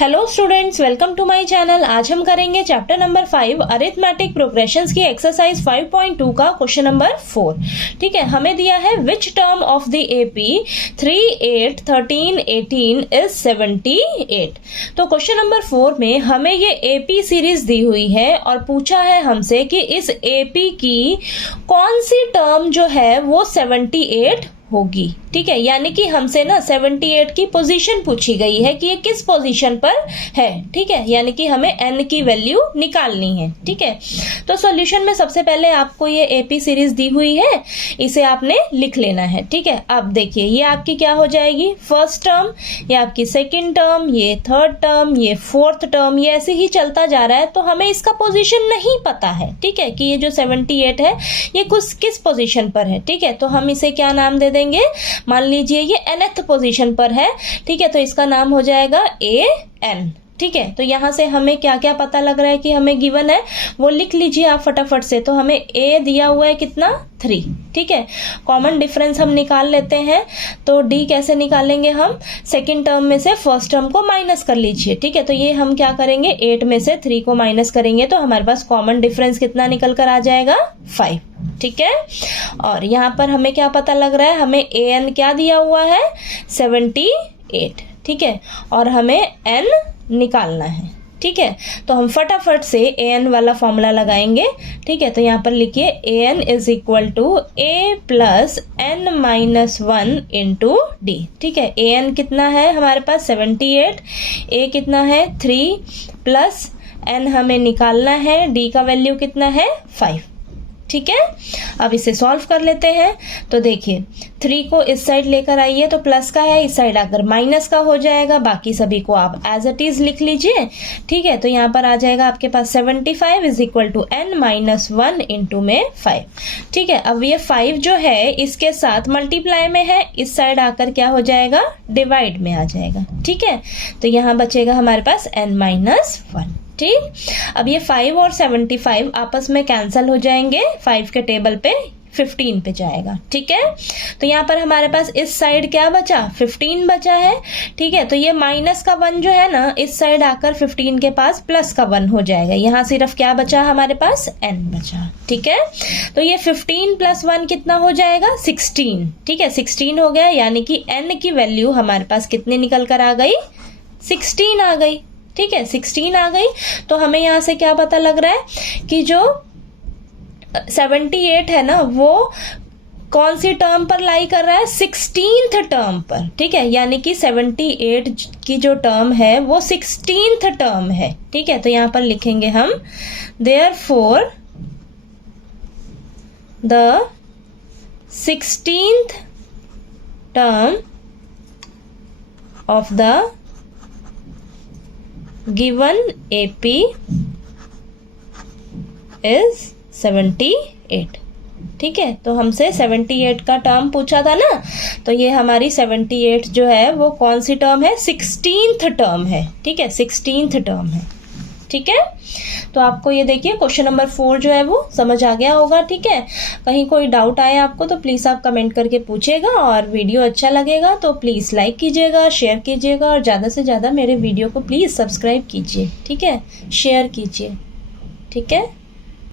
Hello students, welcome to my channel. आज हम करेंगे चैप्टर नंबर 5 अरिथमेटिक प्रोग्रेशंस की एक्सरसाइज 5.2 का क्वेश्चन नंबर 4। ठीक है, हमें दिया है which term of the AP 3, 8, 13, 18 is 78। तो क्वेश्चन नंबर 4 में हमें ये एपी सीरीज दी हुई है और पूछा है हमसे कि इस एपी की कौन सी टर्म जो है वो 78 होगी। ठीक है, यानी कि हमसे ना 78 की पोजीशन पूछी गई है कि ये किस पोजीशन पर है। ठीक है, यानी कि हमें n की वैल्यू निकालनी है। ठीक है, तो सॉल्यूशन में सबसे पहले आपको ये एपी सीरीज दी हुई है, इसे आपने लिख लेना है। ठीक है, अब देखिए ये आपकी क्या हो जाएगी, फर्स्ट टर्म, ये आपकी सेकेंड टर्म, ये थर्ड टर्म, ये फोर्थ टर्म, ये ऐसे ही चलता जा रहा है। तो हमें इसका पोजीशन नहीं पता है। ठीक है, कि ये जो 78 है ये किस पोजीशन पर है। ठीक है, तो हम इसे क्या नाम दे देंगे, मान लीजिए ये nth पोजीशन पर है। ठीक है, तो इसका नाम हो जाएगा an। ठीक है, तो यहां से हमें क्या क्या पता लग रहा है कि हमें गिवन है वो लिख लीजिए आप फटाफट से। तो हमें a दिया हुआ है कितना, 3। ठीक है, कॉमन डिफरेंस हम निकाल लेते हैं। तो d कैसे निकालेंगे हम, सेकंड टर्म में से फर्स्ट टर्म को माइनस कर लीजिए। ठीक है, तो ये हम क्या करेंगे, 8 में से 3 को माइनस करेंगे तो हमारे पास कॉमन डिफरेंस कितना निकल कर आ जाएगा, 5। ठीक है, और यहाँ पर हमें क्या पता लग रहा है, हमें an क्या दिया हुआ है, 78। ठीक है, और हमें n निकालना है। ठीक है, तो हम फटाफट से an वाला फॉर्मूला लगाएंगे। ठीक है, तो यहाँ पर लिखिए an is equal to a plus n minus 1 into D. ठीक है, an कितना है हमारे पास 78, a कितना है 3 प्लस n हमें निकालना है, d का वैल्यू कितना है 5। ठीक है, अब इसे सॉल्व कर लेते हैं। तो देखिए 3 को इस साइड लेकर आइए तो प्लस का है, इस साइड आकर माइनस का हो जाएगा। बाकी सभी को आप एज इट इज लिख लीजिए। ठीक है, तो यहाँ पर आ जाएगा आपके पास 75 is equal to n minus 1 into में 5। ठीक है, अब ये 5 जो है इसके साथ मल्टीप्लाई में है, इस साइड आकर क्या हो जाएगा, डिवाइड में आ जाएगा। ठीक है, तो यहाँ बचेगा हमारे पास n माइनस 1। ठीक, अब ये 5 और 75 आपस में कैंसल हो जाएंगे, 5 के टेबल पे 15 पे जाएगा। ठीक है, तो यहाँ पर हमारे पास इस साइड क्या बचा, 15 बचा है। ठीक है, तो ये माइनस का 1 जो है ना, इस साइड आकर 15 के पास प्लस का 1 हो जाएगा। यहाँ सिर्फ क्या बचा हमारे पास, n बचा। ठीक है, तो ये 15 प्लस 1 कितना हो जाएगा, 16। ठीक है, 16 हो गया, यानी कि n की वैल्यू हमारे पास कितनी निकल कर आ गई, 16 आ गई। ठीक है, 16 आ गई। तो हमें यहाँ से क्या पता लग रहा है कि जो 78 है ना वो कौन सी टर्म पर लाई कर रहा है, 16th टर्म पर। ठीक है, यानी कि 78 की जो टर्म है वो 16th टर्म है। ठीक है, तो यहाँ पर लिखेंगे हम therefore the 16th term of the given AP is 78। ठीक है, तो हमसे 78 का टर्म पूछा था ना, तो ये हमारी 78 जो है वो कौन सी टर्म है, 16th टर्म है। ठीक है, 16th टर्म है। ठीक है, तो आपको ये देखिए क्वेश्चन नंबर 4 जो है वो समझ आ गया होगा। ठीक है, कहीं कोई डाउट आए आपको तो प्लीज़ आप कमेंट करके पूछिएगा, और वीडियो अच्छा लगेगा तो प्लीज़ लाइक कीजिएगा, शेयर कीजिएगा, और ज़्यादा से ज़्यादा मेरे वीडियो को प्लीज़ सब्सक्राइब कीजिए। ठीक है, शेयर कीजिए। ठीक है।